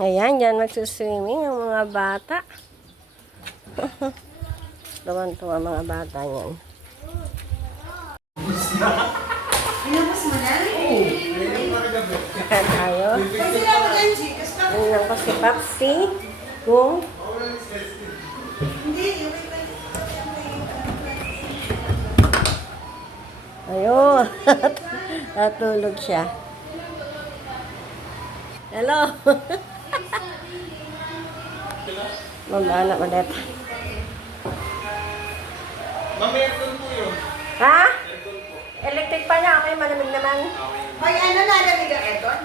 Ayan, dyan magsuswimming ang mga bata. Tuwan-tuwa mga bata yan. Inabas mo na? Kaya tayo. Ayun lang ko si Papsi. Kung ayun. Natulog siya. Hello. Mamana ulit. Mamaya aircon po yun. Ha? Electric pa niya. Okay, malamig naman. Ay, ano lalamig ang aircon?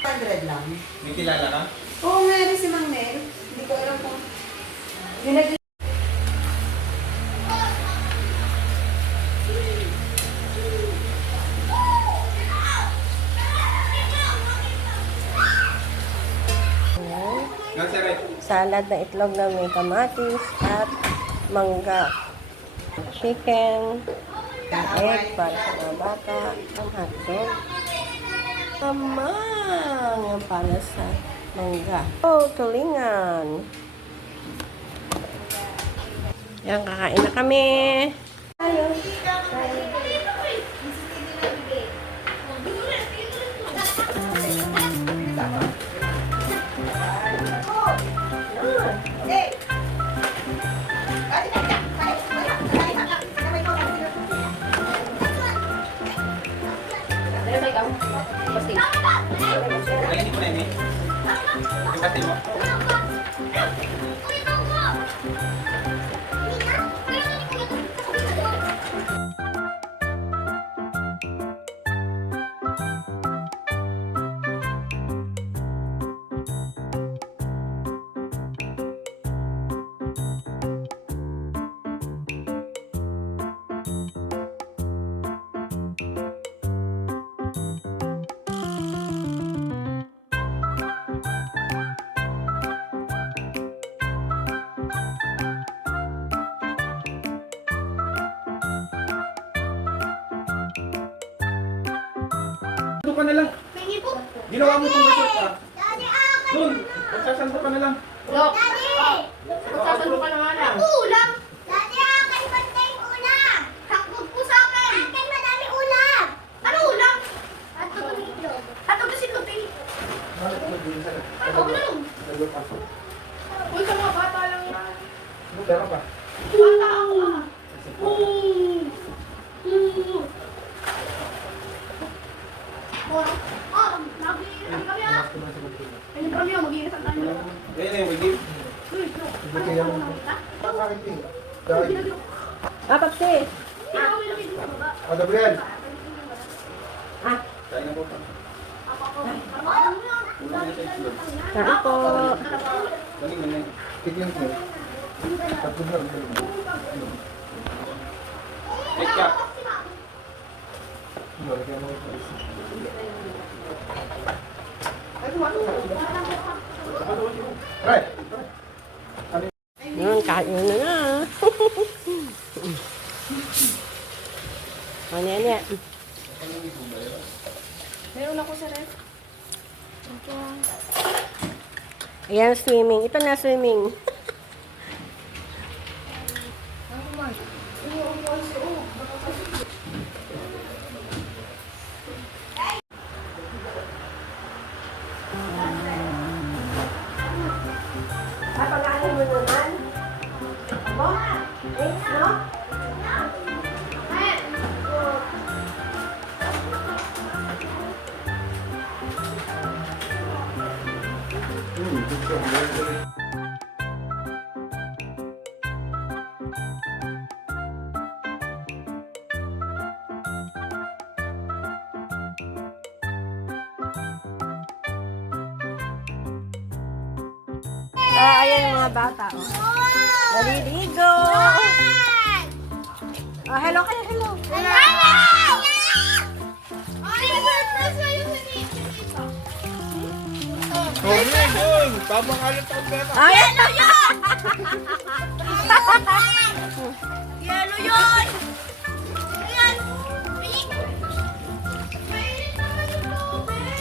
100 lang. May kilala ka? Oo, meron si Mang Mel. Hindi ko alam kung... Ginag- Ayan. Nasa Salad na itlog na may kamatis at mangga. Chicken. Egg para sa mga bata. Ang hotdog. Tamang ang para sa mangga. Oh, tulingan. Yan, kakain na kami. Tayo. Ay, hindi ko na yun eh. Yung pati mo. Doon ka na lang. Ginawa mo itong resort ah. Doon. Magsasando ka na lang. Look! Magsasalo ka na nga lang. Ulam! Dati kay Bantay ulam! Hakbog po sa akin! Akin madami ulam! Ano ulam? Hatog ng itlog. Hatog na sitlog eh. Bakit mo din sa Ano ba lang? Uy, sa mga bata lang yan. Pera pa. Bata ako ah. Nag-iingat kami ah. Ayun kami ah, mag-iingat ang tayo. Ayun na yung mag-give. Uy, no. Ano ako nakita? Ah, Papsi. Ikaw may nakita sa baba. O, Gabriel. Ah, Kain na po pa. saan po? Galing mo na yun. Tignan ko. Tapos na. Ketchup. Right. Yun, kain na na. Ano yan yan? Meron ako sa ref. Ayan, swimming. Ito na swimming. Papagaling mo naman. Mo? Thanks, no? Ayan yung mga bata. Oh. Naliligo. Oh, hello kayo, hello. Okay, doon. Tamang alat ang pera. Ayan na yun! Yelo yun! Ayan! Mainit naman yung tubig!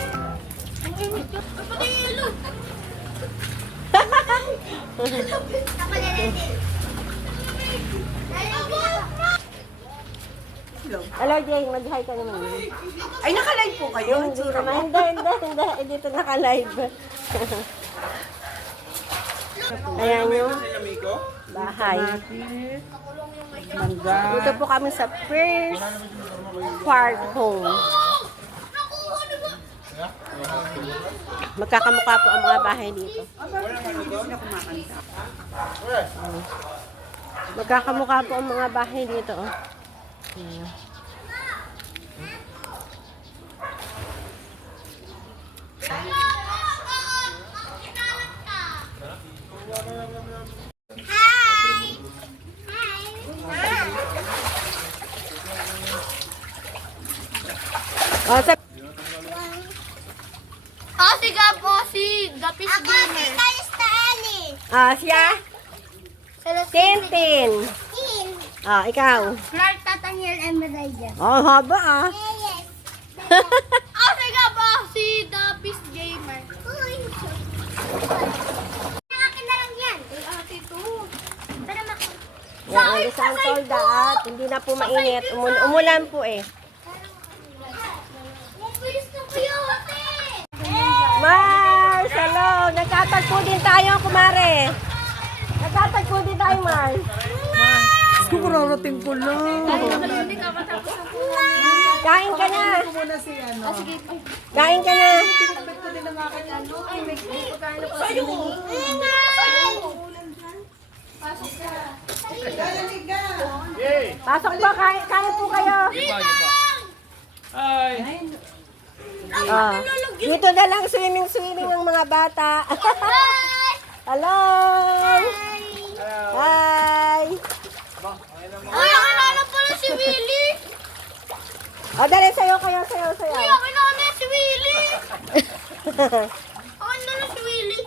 Ang init yun! Ba't pati yelo? Hello, Jane. Mag-hi ka naman. Ay, nakalive po kayo. Hindi naman. Hindi. Dito naka-live. Ayan yung bahay. Dito po kami sa first park home. Magkakamukha po ang mga bahay dito. Magkakamukha po ang mga bahay dito. Oh. Oh, sa Si Dapis Gamer. siya? Tintin. Ikaw. Clark Tataniel Emerald. Oh, haba Yes. Si Dapis Gamer. Akin na lang yan. Ate to. Para Yan, isang solda at hindi na po mainit. Umulan po eh. Mabilis na kayo, ate. Mars, hello. Nagtatagpo din tayo, kumare. Nagtatagpo din tayo, Mars. Kung kararating ko lang. Kain ka na. Muna si ano. Kain ka na. Tinapit ko din ang aking ano. Ay, may pagkain pa. Pasok po, kain po kayo. Dito na lang swimming ang mga bata. Hello. Hi. Ay, kilala pala si Willie. Dali, sayo kayo. Kuya, kilala si Willie. Ano na si Willie?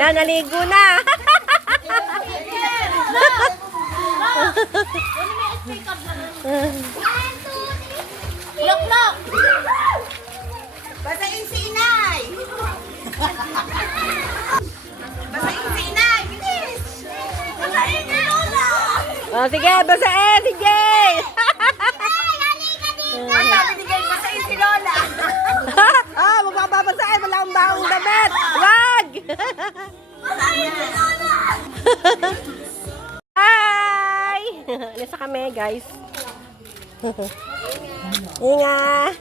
Yan, naligo na. Lock. Basahin si inay. Basahin si inay. Bilis. Basahin si Lola. Sige, basahin. Sige. Ang sabi ni Gay, basahin si Lola. Mababasahin. Wala akong baong damit. Wag. Basahin si Lola. Hi. Nasa kami, guys. Inga.